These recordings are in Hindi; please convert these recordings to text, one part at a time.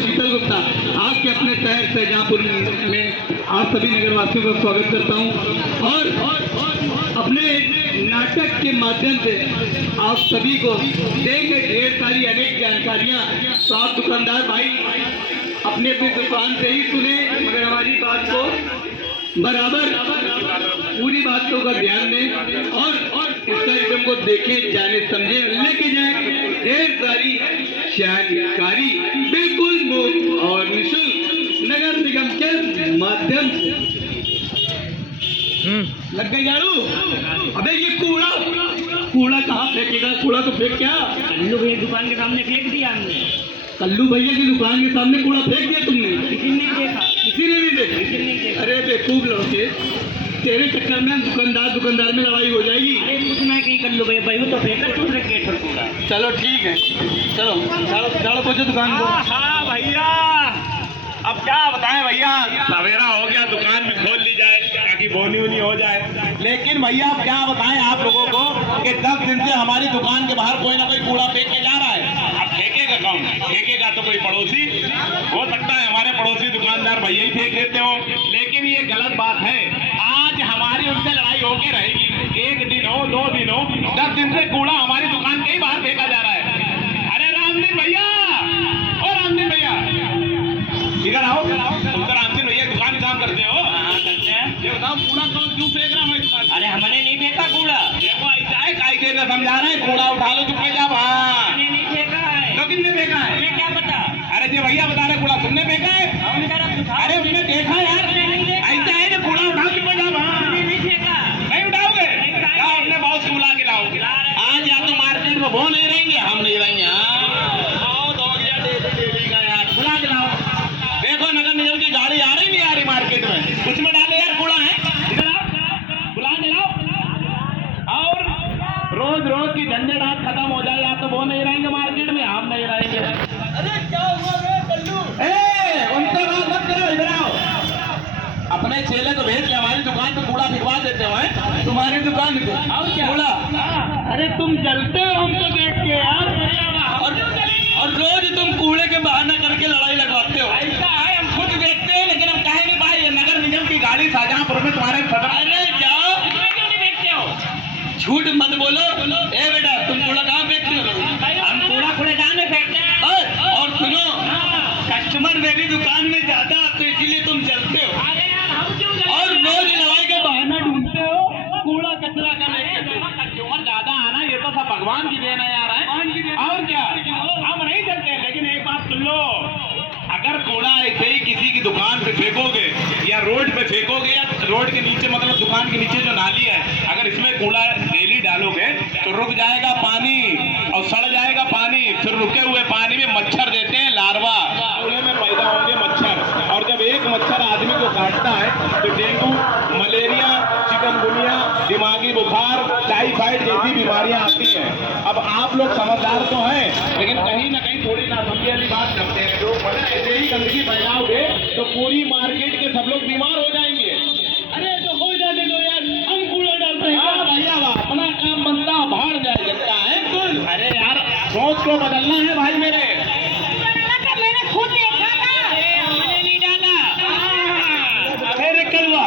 शीतल गुप्ता आज के अपने शहर शाहजहांपुर में आप सभी नगरवासियों का स्वागत करता हूं और अपने नाटक के माध्यम से आप सभी को देंगे ढेर सारी अनेक जानकारियां। तो आप दुकानदार भाई अपने अपनी दुकान से ही सुने, मगर हमारी बात को बराबर पूरी बातों का ध्यान दें और इस कार्यक्रम को देखें, जाने समझे, लेके जाए ढेर सारी जानकारी बिल्कुल मुफ्त और निःशुल्क नगर निगम के माध्यम से। लग गई झाड़ू? अबे ये कूड़ा कहाँ फेंकेगा? कूड़ा तो फेंक क्या? कल्लू भैया दुकान के सामने फेंक दिया हमने। कल्लू भैया की दुकान के सामने कूड़ा फेंक दिया तुमने? किसी ने नहीं देखा। किसी ने नहीं देखा? अरे बेवकूफ लड़के, तेरे चक्कर में दुकानदार में लड़ाई हो जाएगी। अरे कुछ नहीं कहीं कल्लू भैया भाई तो फेंका दूसरे गेट पर कूड़ा। चलो ठीक है, चलो झाड़ो पहुंचो दुकान को। हाँ भैया, अब क्या बताएं भैया, सवेरा हो गया, दुकान भी खोल ली जाए ताकि बोनी उनी हो जाए। लेकिन भैया अब क्या बताएं आप लोगों को कि 10 दिन से हमारी दुकान के बाहर कोई ना कोई कूड़ा फेंक के जा रहा है। अब फेंकेगा कौन? फेंकेगा तो कोई पड़ोसी हो सकता है, हमारे पड़ोसी दुकानदार भैया ही फेंक देते हो। लेकिन ये गलत बात है। आज हमारी उनसे लड़ाई होके रहेगी। 1 दिन हो 2 दिन हो, 10 दिन से कूड़ा हमारी दुकान के ही बाहर फेंका जा रहा है। अरे रामदीन भैया, ओ रामदीन भैया इधर आओ। तुम तो रामदीन भैया दुकान काम करते हो? हाँ करते हैं। ये बताओ कूड़ा कौन क्यों फेंक रहा हमारी दुकान? अरे हमने नहीं फेंका कूड़ा। देखो ऐसा है, काई से समझा रहे हैं, कूड़ा उठा लो चुप जा। हमने नहीं फेंका है। तो किसने फेंका है? हमें क्या पता? अरे जी भैया बता रहे कूड़ा तुमने फेंका है? हम तरफ उठा। अरे उन्होंने देखा यार, ऐसा है ना, कूड़ा उठाओ चुप जा। हमने नहीं फेंका। नहीं उठाओगे? जाओ अपने बॉस को बुला के लाओ। आज या तो मार्केट में वो नहीं रहेंगे, हम नहीं रहेंगे। आओ तो गया डेली का यार, बुला के लाओ। देखो नगर निगम की गाड़ी आ रही नहीं आ रही मार्केट में, कुछ में डालो यार कूड़ा है। इधर आओ, बुला के लाओ। और रोज की झंझट आज खत्म हो जाए, या तो वो नहीं रहेंगे मार्केट में, हम नहीं रहेंगे। अरे क्या हुआ कल्लू? उनसे बात मत करो, इधर आओ। अपने चेले को भेज के हमारी दुकान पे कूड़ा भिजवा देते हो। तुम्हारी दुकान पे और क्या? कूड़ा? अरे तुम जलते हो हमको देख के यार, और रोज तुम कूड़े के बहाना करके लड़ाई लगवाते हो। ऐसा है, हम खुद देखते हैं, लेकिन हम कहे नहीं पाए। नगर निगम की गाड़ी शाहजहांपुर में तुम्हारे सदर। अरे जाओ, क्यों नहीं देखते हो? झूठ मत बोलो। ए बेटा, तुम कूड़ा कहाँ फेंकते हो? हम कूड़ा कूड़ेदान में फेंकते हैं। और सुनो, कस्टमर मेरी दुकान में ज्यादा तो इसीलिए तुम जलते हो अरे यार हम क्यों और रोज लड़ाई का बहाना ढूंढते हो कूड़ा कचरा का लेके। कस्टमर ज्यादा आना ये तो सब भगवान की देन है यार। और क्या, हम नहीं चलते। लेकिन एक बात सुन लो, अगर कूड़ा ऐसे ही किसी की दुकान पे फेंकोगे या रोड पे फेंकोगे, या रोड के नीचे मतलब दुकान के नीचे जो नाली है, अगर इसमें कूड़ा डेली डालोगे तो रुक जाएगा पानी और सड़ जाएगा पानी। फिर रुके हुए पानी में मच्छर देते हैं लार्वा, कूड़े में पैदा होंगे मच्छर। और जब एक मच्छर आदमी को काटता है तो डेंगू, मलेरिया, चिकनगुनिया, दिमागी बुखार, टाइफाइड जैसी बीमारियां आती हैं। अब आप लोग समझदार तो हैं, लेकिन कहीं ना कहीं थोड़ी नासमझी वाली बात करते हैं लोग। ऐसे ही गंदगी फैलाओगे तो पूरी मार्केट के सब लोग बीमार हो जाएंगे। अरे तो हो जाने दो यार, हम कूड़ा डालते हैं। हाँ भैया, अपना काम बनता बाहर जाए जनता है कुल। अरे यार सोच को बदलना है भाई मेरे। मैंने खुद देखा था। हमने नहीं डाला। अरे कलवा,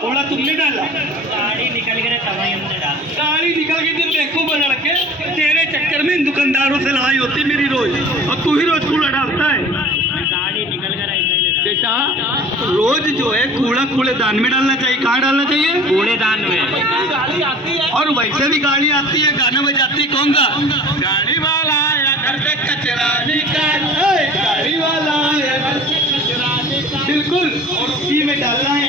कूड़ा तुमने डाला? गाड़ी निकल गए तब हमने डाला। गाड़ी निकल गई थी बेवकूफ बना के। तेरे चक्कर में इन दुकानदारों से लड़ाई होती मेरी रोज, और तू ही रोज कूड़ा डालता है। गाड़ी निकल कर ऐसे ही लगा। बेटा रोज जो है कूड़ा कूड़ेदान में डालना चाहिए। कहाँ डालना चाहिए? कूड़ेदान में। गाड़ी आती है और वैसे भी गाड़ी आती है, गाना बजाती है, कौन गा? गाड़ी वाला आया घर से कचरा निकाल, गाड़ी वाला आया घर से कचरा निकाल। बिल्कुल, और उसी में डालना है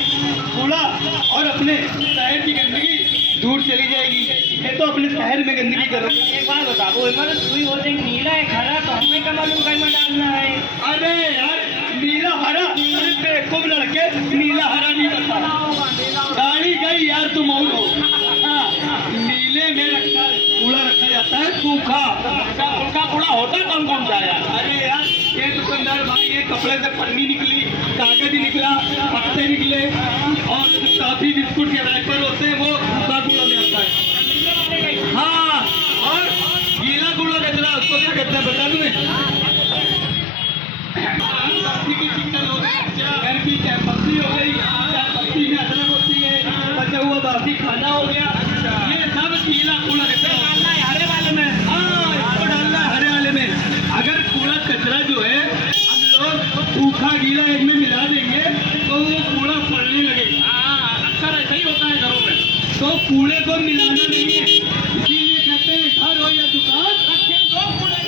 कूड़ा, और अपने शहर की गंदगी दूर चली जाएगी। ये तो अपने शहर में गंदगी करो। एक बार बता, वो मतलब सुई बोलते हैं नीला है हरा, तो हमें क्या मालूम कहीं में डालना है। अरे यार नीला हरा, अरे बेवकूफ लड़के, नीला हरा नहीं पता। गाड़ी गई यार, तुम और हो। हाँ, नीले में रखा कूड़ा रखा जाता है सूखा। सूखा कूड़ा होता कौन कौन सा यार? अरे यार ये दुकानदार भाई, ये कपड़े से पन्नी निकली, कागज निकला, पत्ते निकले, और काफी बिस्कुट के रैपर होते हैं, वो सूखा कूड़ा में आता है। हाँ, और गीला कूड़ा कचरा उसको क्या कहते हैं बता दूं? सूखा गीला एक में मिला देंगे तो वो कूड़ा पड़ने लगेगा। हाँ, अक्सर ऐसा ही होता है घरों में। तो कूड़े को मिलाना नहीं है, इसीलिए कहते हैं घर हो या दुकान रखें दो कूड़े।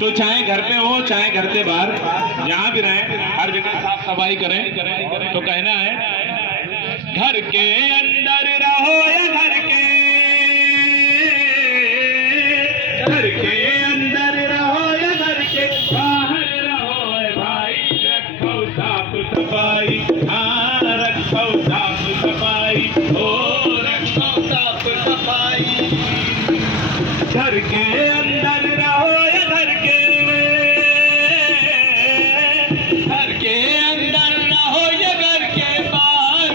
तो चाहे घर पे हो चाहे घर से बाहर, जहाँ भी रहें हर जगह साफ सफाई करें। तो कहना है घर के अंदर रहो या घर के अंदर रहो या घर के बाहर रहो भाई, रखो साफ सफाई। हाँ, रखो साफ सफाई, ओ रखो साफ सफाई। घर के अंदर रहो या घर के अंदर रहो या घर के बाहर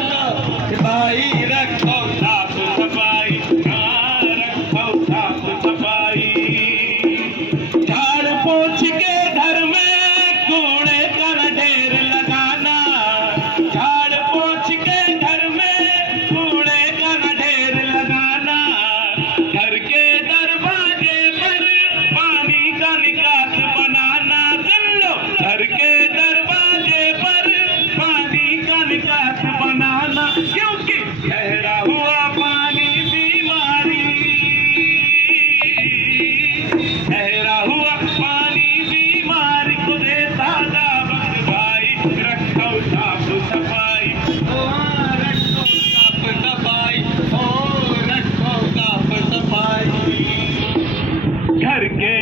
भाई, रखो साफ सफाई। हाँ, रखो साफ सफाई। झाड़ पोंछ के घर में कूड़े का न ढेर लगाना, झाड़ पोंछ के घर में कूड़े का न ढेर लगाना। घर के दरवाजे पर पानी का निकास बनाना, सुन लो, घर के दरवाजे पर पानी का निकास बनाना, क्योंकि ठहरा हुआ पानी बीमारी, ठहरा हुआ पानी बीमारी को देता दावत भाई, रखो साफ सफाई। ओ रखो साफ सफाई, ओ रखो साफ सफाई। घर के